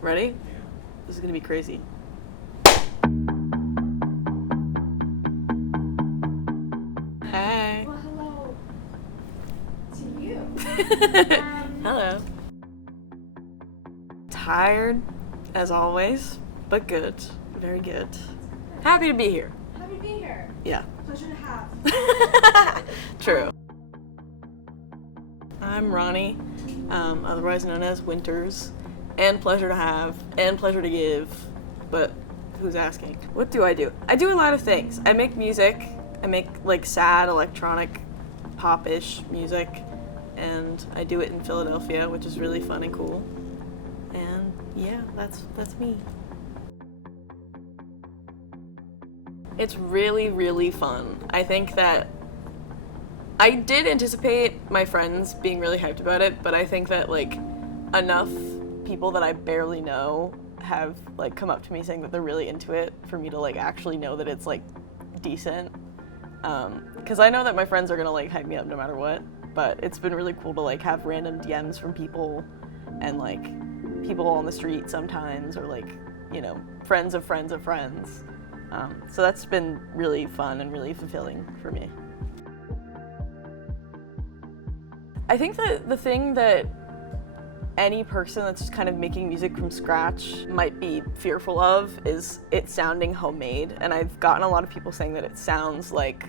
Ready? This is gonna be crazy. Hey. Well, hello to you. Hello. Tired, as always, but good. Very good. Happy to be here. Happy to be here. Yeah. Pleasure to have. True. I'm Roni, otherwise known as Winters, and pleasure to have, and pleasure to give, but who's asking? What do? I do a lot of things. I make music. I make like sad electronic pop-ish music, and I do it in Philadelphia, which is really fun and cool. And yeah, that's me. It's really, really fun. I think that I did anticipate my friends being really hyped about it, but I think that like enough people that I barely know have like come up to me saying that they're really into it for me to like actually know that it's like decent. Because I know that my friends are gonna like hype me up no matter what, but it's been really cool to like have random DMs from people and like people on the street sometimes, or like, you know, friends of friends of friends. So that's been really fun and really fulfilling for me. I think that the thing that any person that's just kind of making music from scratch might be fearful of is it sounding homemade. And I've gotten a lot of people saying that it sounds like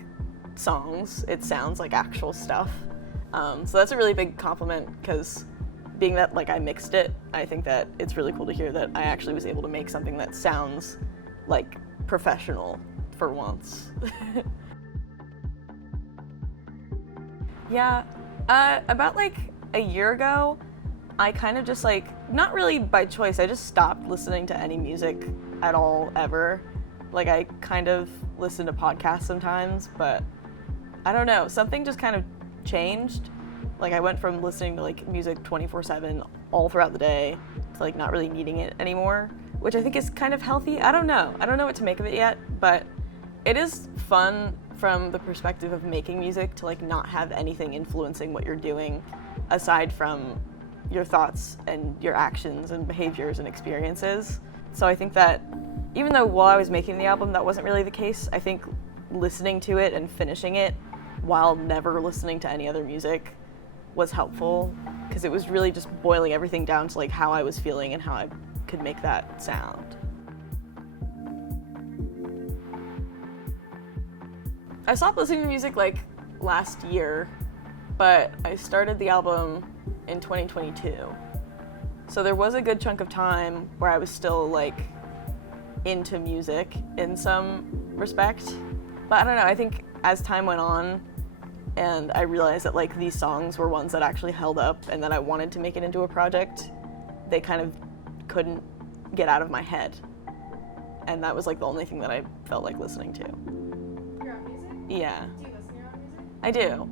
songs, it sounds like actual stuff. So that's a really big compliment, because being that like I mixed it, I think that it's really cool to hear that I actually was able to make something that sounds like professional for once. Yeah, about like a year ago, I kind of just like, not really by choice, I just stopped listening to any music at all, ever. Like I kind of listen to podcasts sometimes, but I don't know, something just kind of changed. Like I went from listening to like music 24/7 all throughout the day to like not really needing it anymore, which I think is kind of healthy. I don't know what to make of it yet, but it is fun from the perspective of making music to like not have anything influencing what you're doing aside from your thoughts and your actions and behaviors and experiences. So I think that even though while I was making the album that wasn't really the case, I think listening to it and finishing it while never listening to any other music was helpful, because it was really just boiling everything down to like how I was feeling and how I could make that sound. I stopped listening to music like last year, but I started the album in 2022. So there was a good chunk of time where I was still like into music in some respect. But I don't know, I think as time went on and I realized that like these songs were ones that actually held up and that I wanted to make it into a project, they kind of couldn't get out of my head. And that was like the only thing that I felt like listening to. Your own music? Yeah. Do you listen to your own music? I do.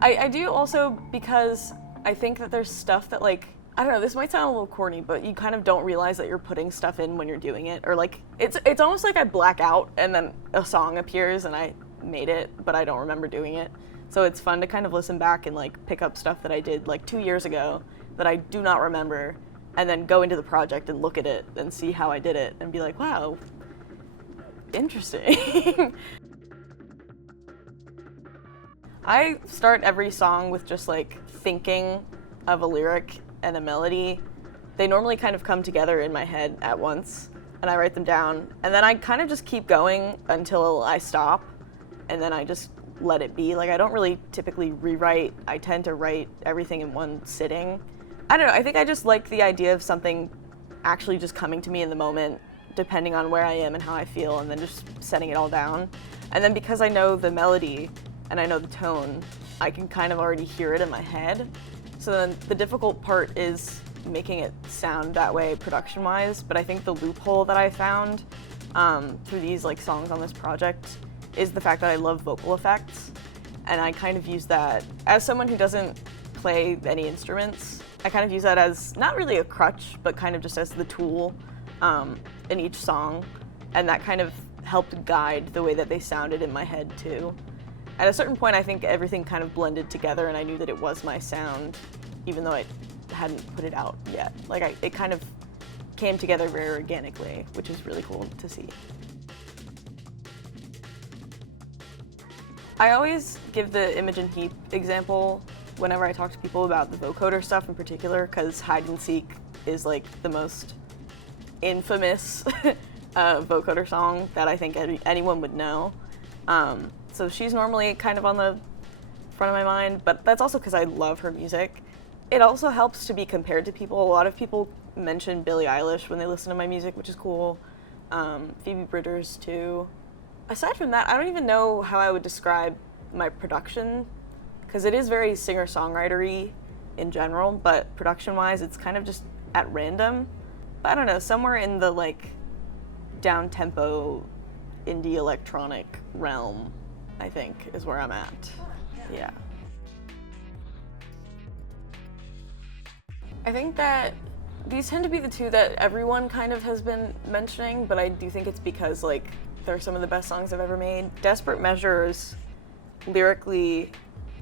I do also because I think that there's stuff that like, I don't know, this might sound a little corny, but you kind of don't realize that you're putting stuff in when you're doing it. Or like, it's almost like I black out and then a song appears and I made it, but I don't remember doing it. So it's fun to kind of listen back and like pick up stuff that I did like 2 years ago that I do not remember, and then go into the project and look at it and see how I did it and be like, wow, interesting. I start every song with just like thinking of a lyric and a melody. They normally kind of come together in my head at once, and I write them down, and then I kind of just keep going until I stop, and then I just let it be. Like I don't really typically rewrite. I tend to write everything in one sitting. I don't know, I think I just like the idea of something actually just coming to me in the moment, depending on where I am and how I feel, and then just setting it all down. And then because I know the melody and I know the tone, I can kind of already hear it in my head. So then the difficult part is making it sound that way production-wise, but I think the loophole that I found through these like songs on this project is the fact that I love vocal effects, and I kind of use that as someone who doesn't play any instruments. I kind of use that as not really a crutch, but kind of just as the tool in each song, and that kind of helped guide the way that they sounded in my head too. At a certain point, I think everything kind of blended together, and I knew that it was my sound, even though I hadn't put it out yet. Like it kind of came together very organically, which is really cool to see. I always give the Imogen Heap example whenever I talk to people about the vocoder stuff in particular, because Hide and Seek is like the most infamous vocoder song that I think anyone would know. So she's normally kind of on the front of my mind, but that's also because I love her music. It also helps to be compared to people. A lot of people mention Billie Eilish when they listen to my music, which is cool. Phoebe Bridgers too. Aside from that, I don't even know how I would describe my production, because it is very singer-songwriter-y in general, but production-wise, it's kind of just at random. But I don't know, somewhere in the like down-tempo indie electronic realm, I think, is where I'm at. Yeah. I think that these tend to be the two that everyone kind of has been mentioning, but I do think it's because like they're some of the best songs I've ever made. Desperate Measures, lyrically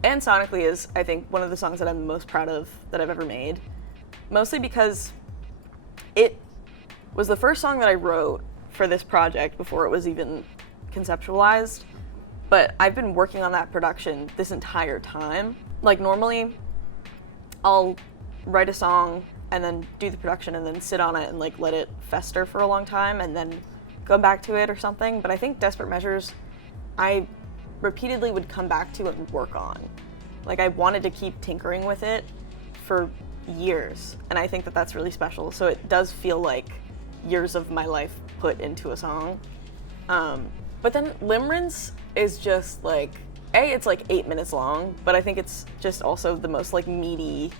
and sonically, is I think one of the songs that I'm most proud of that I've ever made. Mostly because it was the first song that I wrote for this project before it was even conceptualized. But I've been working on that production this entire time. Like normally, I'll write a song and then do the production and then sit on it and like let it fester for a long time and then go back to it or something. But I think Desperate Measures, I repeatedly would come back to and work on. Like I wanted to keep tinkering with it for years, and I think that that's really special. So it does feel like years of my life put into a song. But then Limerence is just like, it's like 8 minutes long, but I think it's just also the most like meaty,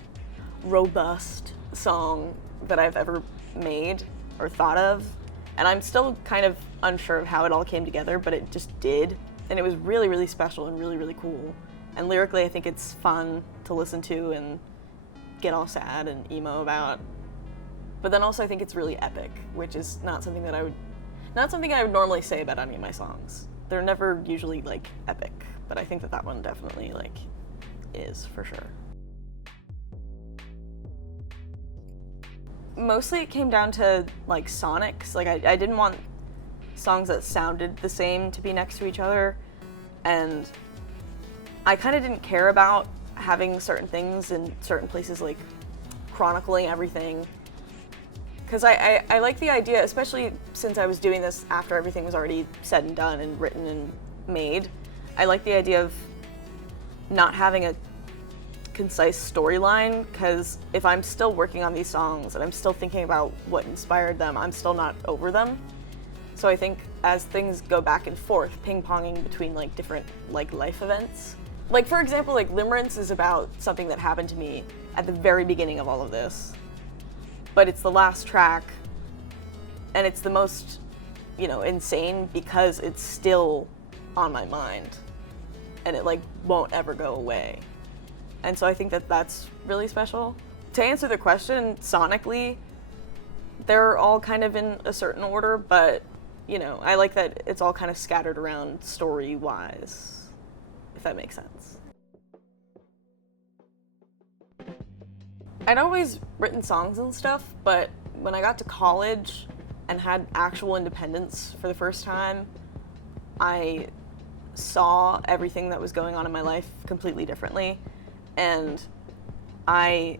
robust song that I've ever made or thought of. And I'm still kind of unsure of how it all came together, but it just did. And it was really, really special and really, really cool. And lyrically, I think it's fun to listen to and get all sad and emo about. But then also I think it's really epic, which is not something I would normally say about any of my songs. They're never usually like epic, but I think that one definitely like is for sure. Mostly it came down to like sonics. Like I didn't want songs that sounded the same to be next to each other, and I kind of didn't care about having certain things in certain places, like chronicling everything, because I like the idea, especially since I was doing this after everything was already said and done and written and made. I like the idea of not having a concise storyline, because if I'm still working on these songs and I'm still thinking about what inspired them, I'm still not over them. So I think as things go back and forth, ping-ponging between like different like life events. Like for example, like Limerence is about something that happened to me at the very beginning of all of this. But it's the last track, and it's the most, insane because it's still on my mind. And it like won't ever go away. And so I think that that's really special. To answer the question, sonically, they're all kind of in a certain order, but I like that it's all kind of scattered around story-wise, if that makes sense. I'd always written songs and stuff, but when I got to college and had actual independence for the first time, I saw everything that was going on in my life completely differently. And I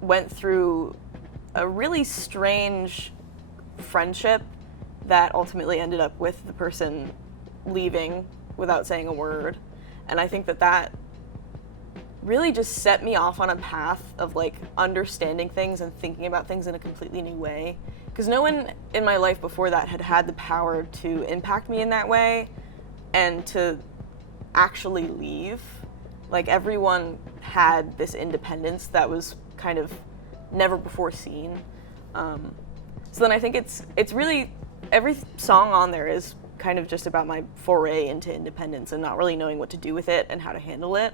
went through a really strange friendship that ultimately ended up with the person leaving without saying a word. And I think that really just set me off on a path of like understanding things and thinking about things in a completely new way. Because no one in my life before that had the power to impact me in that way and to actually leave. Like everyone had this independence that was kind of never before seen. So then I think it's really, every song on there is kind of just about my foray into independence and not really knowing what to do with it and how to handle it,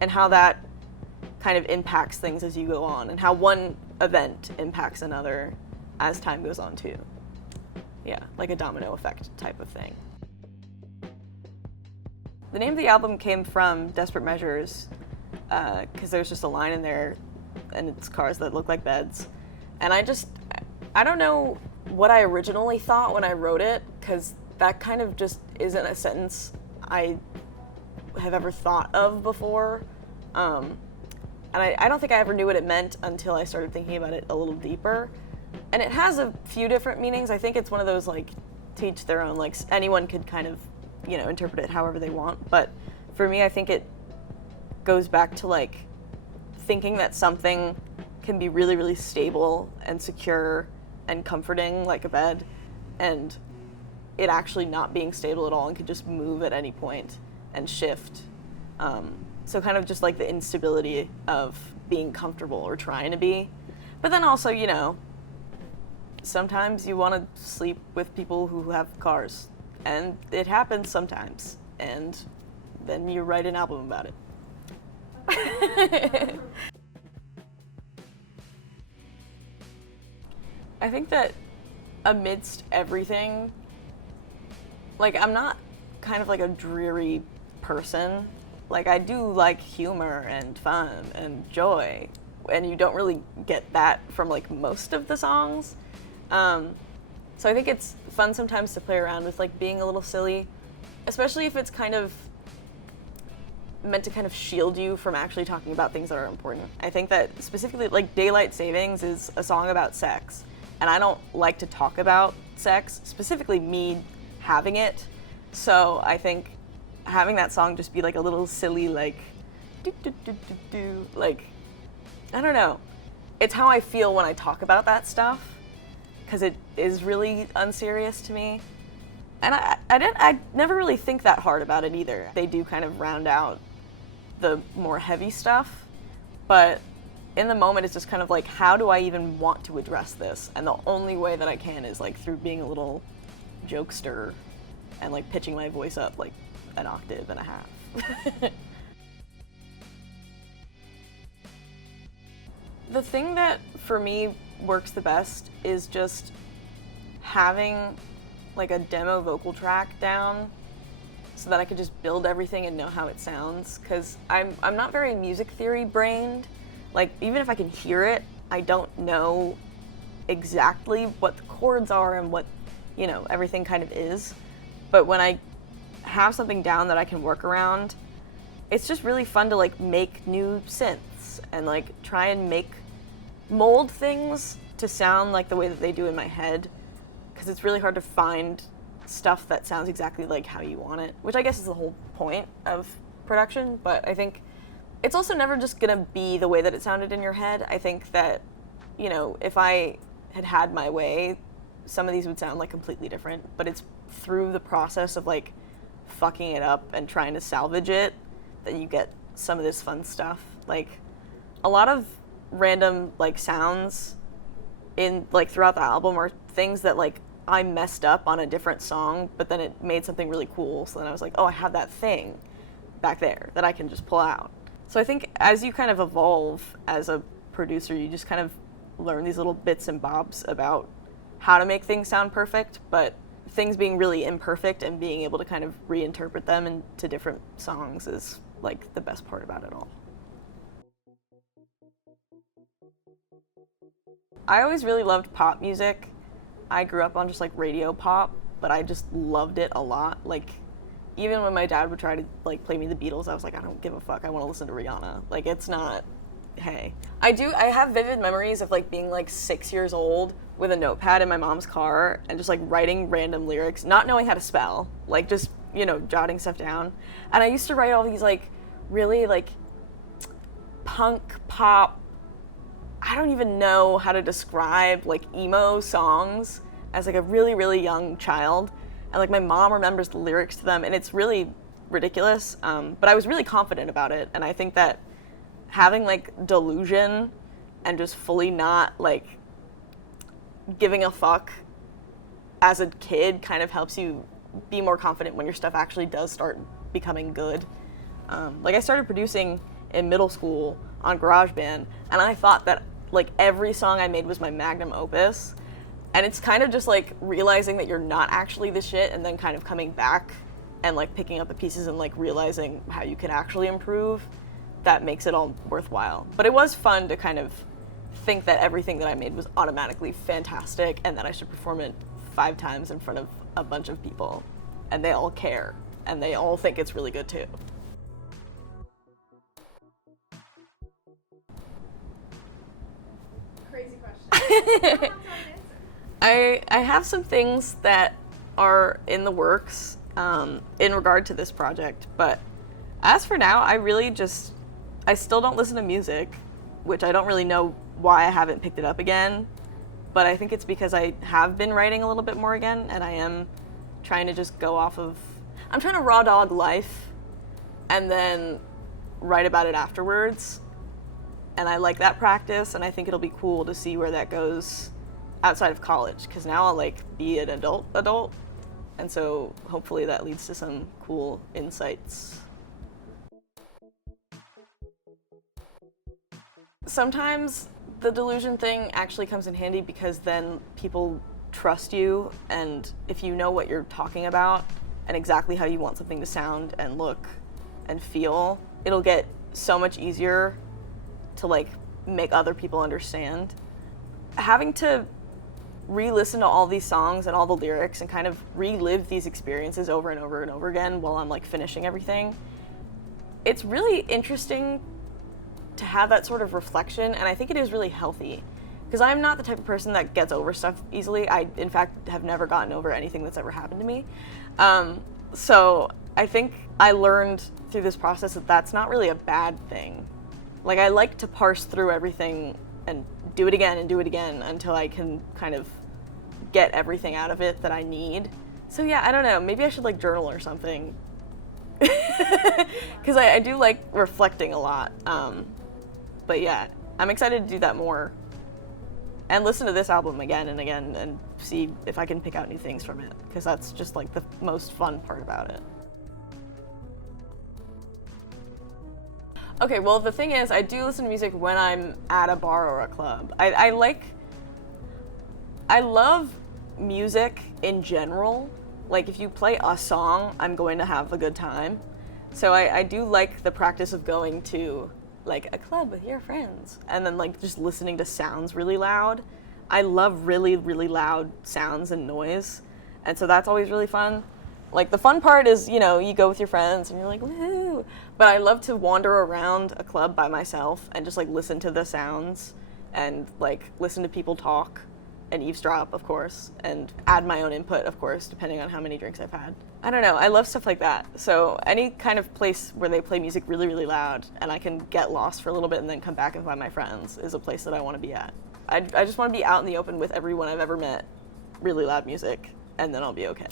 and how that kind of impacts things as you go on, and how one event impacts another as time goes on too. Yeah, like a domino effect type of thing. The name of the album came from Desperate Measures, because there's just a line in there, and it's cars that look like beds. And I don't know what I originally thought when I wrote it, because that kind of just isn't a sentence I have ever thought of before. And I don't think I ever knew what it meant until I started thinking about it a little deeper. And it has a few different meanings. I think it's one of those, like, to each their own, like, anyone could kind of, you know, interpret it however they want. But for me, I think it goes back to, like, thinking that something can be really, really stable and secure and comforting, like a bed, and it actually not being stable at all and could just move at any point and shift. So kind of just like the instability of being comfortable or trying to be. But then also, you know, sometimes you want to sleep with people who have cars, and it happens sometimes, and then you write an album about it. I think that amidst everything, like, I'm not kind of like a dreary person. Like, I do like humor and fun and joy, and you don't really get that from, like, most of the songs. So I think it's fun sometimes to play around with, like, being a little silly, especially if it's kind of meant to kind of shield you from actually talking about things that are important. I think that specifically, like, Daylight Savings is a song about sex, and I don't like to talk about sex, specifically me having it. So I think having that song just be like a little silly, like, like, I don't know. It's how I feel when I talk about that stuff, because it is really unserious to me. And I never really think that hard about it either. They do kind of round out the more heavy stuff, but in the moment it's just kind of like, how do I even want to address this? And the only way that I can is, like, through being a little jokester and, like, pitching my voice up like an octave and a half. The thing that for me works the best is just having, like, a demo vocal track down so that I could just build everything and know how it sounds, because I'm not very music theory brained. Like, even if I can hear it, I don't know exactly what the chords are and what, you know, everything kind of is. But when I have something down that I can work around, it's just really fun to, like, make new synths and, like, try and mold things to sound like the way that they do in my head, because it's really hard to find stuff that sounds exactly like how you want it, which I guess is the whole point of production. But I think it's also never just gonna be the way that it sounded in your head. I think that, you know, if I had my way, some of these would sound, like, completely different, but it's through the process of, like, fucking it up and trying to salvage it that you get some of this fun stuff. Like, a lot of random, like, sounds in, like, throughout the album are things that, like, I messed up on a different song, but then it made something really cool, so then I was like, oh, I have that thing back there that I can just pull out. So I think as you kind of evolve as a producer, you just kind of learn these little bits and bobs about how to make things sound perfect, but things being really imperfect and being able to kind of reinterpret them into different songs is, like, the best part about it all. I always really loved pop music. I grew up on just, like, radio pop, but I just loved it a lot. Like, even when my dad would try to, like, play me the Beatles, I was like, I don't give a fuck, I want to listen to Rihanna. Like, it's not, hey. I have vivid memories of, like, being, like, 6 years old with a notepad in my mom's car and just, like, writing random lyrics, not knowing how to spell, like, just, you know, jotting stuff down. And I used to write all these, like, really, like, punk pop, I don't even know how to describe, like, emo songs as, like, a really, really young child. And, like, my mom remembers the lyrics to them, and it's really ridiculous. But I was really confident about it, and I think that having, like, delusion and just fully not, like, giving a fuck as a kid kind of helps you be more confident when your stuff actually does start becoming good. Like, I started producing in middle school on GarageBand, and I thought that, like, every song I made was my magnum opus. And it's kind of just, like, realizing that you're not actually the shit and then kind of coming back and, like, picking up the pieces and, like, realizing how you can actually improve that makes it all worthwhile. But it was fun to kind of think that everything that I made was automatically fantastic and that I should perform it 5 times in front of a bunch of people. And they all care. And they all think it's really good too. Crazy question. I don't have to answer. I have some things that are in the works in regard to this project, but as for now, I still don't listen to music, which I don't really know why I haven't picked it up again, but I think it's because I have been writing a little bit more again, and I am trying to just go off of, I'm trying to raw dog life and then write about it afterwards, and I like that practice, and I think it'll be cool to see where that goes outside of college, because now I'll like be an adult, and so hopefully that leads to some cool insights. Sometimes the delusion thing actually comes in handy because then people trust you, and if you know what you're talking about and exactly how you want something to sound and look and feel, it'll get so much easier to like make other people understand. Having to re-listen to all these songs and all the lyrics and kind of relive these experiences over and over and over again while I'm like finishing everything, it's really interesting to have that sort of reflection, and I think it is really healthy because I'm not the type of person that gets over stuff easily. I, in fact, have never gotten over anything that's ever happened to me. So I think I learned through this process that that's not really a bad thing. Like, I like to parse through everything and do it again and do it again until I can kind of get everything out of it that I need. So yeah, I don't know, maybe I should like journal or something. Because I do like reflecting a lot. But yeah, I'm excited to do that more and listen to this album again and again and see if I can pick out new things from it, because that's just like the most fun part about it. Okay, well, the thing is, I do listen to music when I'm at a bar or a club. I love music in general. Like, if you play a song, I'm going to have a good time. So I do like the practice of going to like a club with your friends and then like just listening to sounds really loud. I love really, really loud sounds and noise. And so that's always really fun. Like, the fun part is, you know, you go with your friends and you're like, woohoo. But I love to wander around a club by myself and just like listen to the sounds and like listen to people talk and eavesdrop, of course, and add my own input, of course, depending on how many drinks I've had. I don't know, I love stuff like that. So any kind of place where they play music really, really loud and I can get lost for a little bit and then come back and find my friends is a place that I want to be at. I just want to be out in the open with everyone I've ever met, really loud music, and then I'll be okay.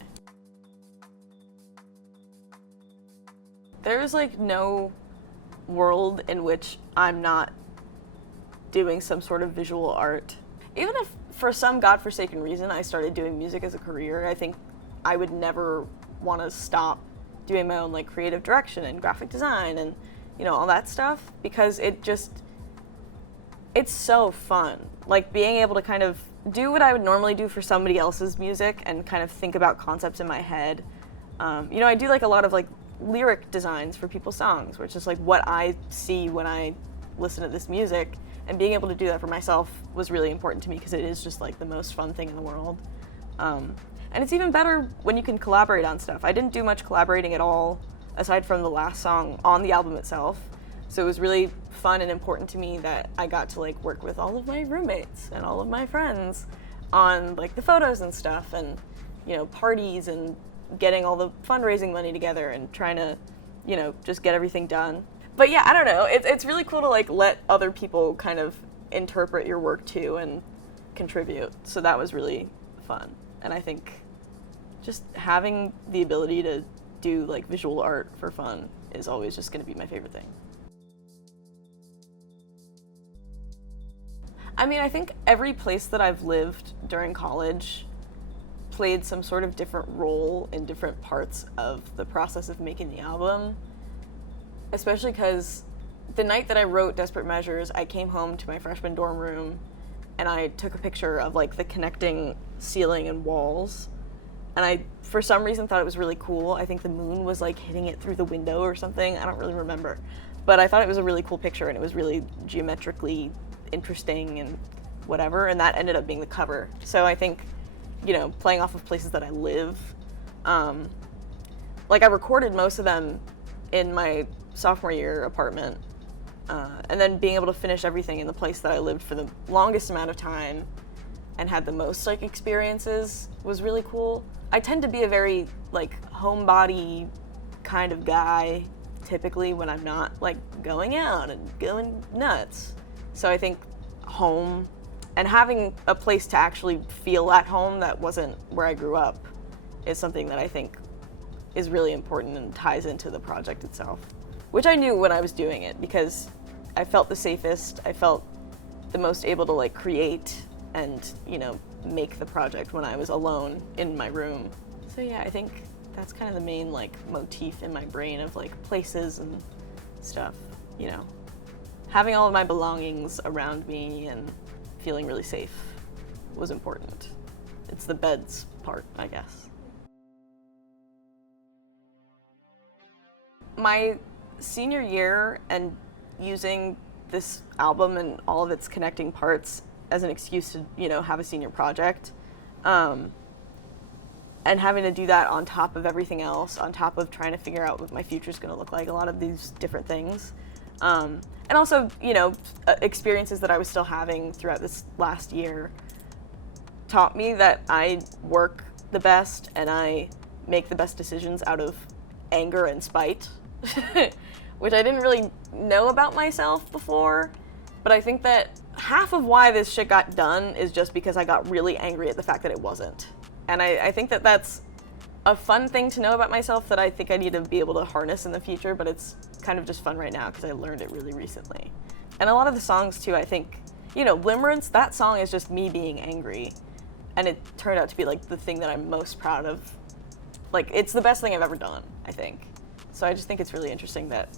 There's like no world in which I'm not doing some sort of visual art. Even if for some godforsaken reason I started doing music as a career, I think I would never want to stop doing my own like creative direction and graphic design and, you know, all that stuff, because it's so fun. Like, being able to kind of do what I would normally do for somebody else's music and kind of think about concepts in my head. You know, I do like a lot of like lyric designs for people's songs, which is like what I see when I listen to this music, and being able to do that for myself was really important to me because it is just like the most fun thing in the world. And it's even better when you can collaborate on stuff. I didn't do much collaborating at all aside from the last song on the album itself. So it was really fun and important to me that I got to like work with all of my roommates and all of my friends on like the photos and stuff, and, you know, parties and getting all the fundraising money together and trying to, you know, just get everything done. But yeah, I don't know, it's really cool to like let other people kind of interpret your work too and contribute. So that was really fun. And I think just having the ability to do like visual art for fun is always just going to be my favorite thing. I mean, I think every place that I've lived during college played some sort of different role in different parts of the process of making the album. Especially because the night that I wrote Desperate Measures, I came home to my freshman dorm room and I took a picture of like the connecting ceiling and walls. And I, for some reason, thought it was really cool. I think the moon was like hitting it through the window or something. I don't really remember. But I thought it was a really cool picture, and it was really geometrically interesting and whatever, and that ended up being the cover. So I think, you know, playing off of places that I live, like I recorded most of them in my sophomore year apartment, and then being able to finish everything in the place that I lived for the longest amount of time and had the most like experiences was really cool. I tend to be a very like homebody kind of guy typically when I'm not like going out and going nuts. So I think home and having a place to actually feel at home that wasn't where I grew up is something that I think is really important and ties into the project itself, which I knew when I was doing it because I felt the safest, I felt the most able to like create and, you know, make the project when I was alone in my room. So yeah, I think that's kind of the main like motif in my brain of like places and stuff, you know. Having all of my belongings around me and feeling really safe was important. It's the beds part, I guess. My senior year and using this album and all of its connecting parts as an excuse to, you know, have a senior project, and having to do that on top of everything else, on top of trying to figure out what my future's gonna look like, a lot of these different things. And also, you know, experiences that I was still having throughout this last year taught me that I work the best and I make the best decisions out of anger and spite, which I didn't really know about myself before. But I think that half of why this shit got done is just because I got really angry at the fact that it wasn't. And I think that that's a fun thing to know about myself that I think I need to be able to harness in the future, but it's kind of just fun right now because I learned it really recently. And a lot of the songs too, I think, you know, Limerence, that song is just me being angry. And it turned out to be like the thing that I'm most proud of. Like, it's the best thing I've ever done, I think. So I just think it's really interesting that,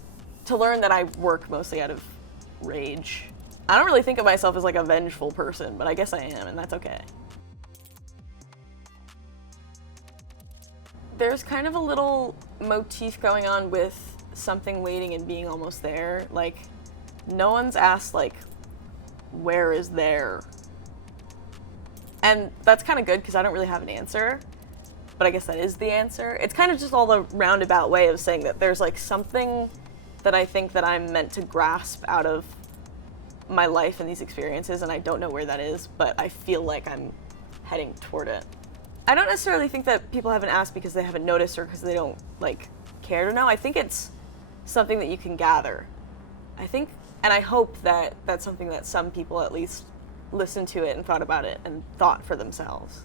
to learn that I work mostly out of rage. I don't really think of myself as like a vengeful person, but I guess I am, and that's okay. There's kind of a little motif going on with something waiting and being almost there. Like, no one's asked, like, where is there? And that's kind of good because I don't really have an answer, but I guess that is the answer. It's kind of just all the roundabout way of saying that there's like something that I think that I'm meant to grasp out of my life and these experiences, and I don't know where that is, but I feel like I'm heading toward it. I don't necessarily think that people haven't asked because they haven't noticed or because they don't like care to know. I think it's something that you can gather. I think, and I hope that that's something that some people at least listened to it and thought about it and thought for themselves.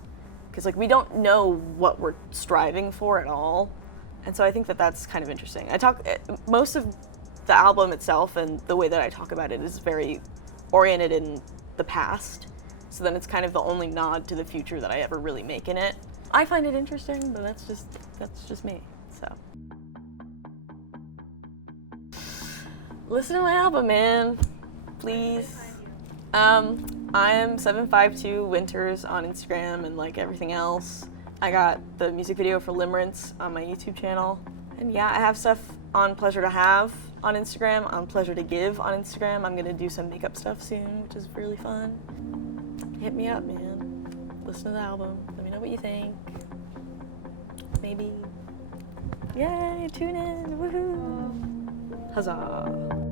Because like we don't know what we're striving for at all. And so I think that that's kind of interesting. Most of the album itself and the way that I talk about it is very oriented in the past. So then it's kind of the only nod to the future that I ever really make in it. I find it interesting, but that's just me, so. Listen to my album, man, please. I am 752 Winters on Instagram and like everything else. I got the music video for Limerence on my YouTube channel. And yeah, I have stuff on Pleasure to Have on Instagram, on Pleasure to Give on Instagram. I'm gonna do some makeup stuff soon, which is really fun. Hit me up, man. Listen to the album. Let me know what you think. Maybe. Yay, tune in. Woohoo. Huzzah.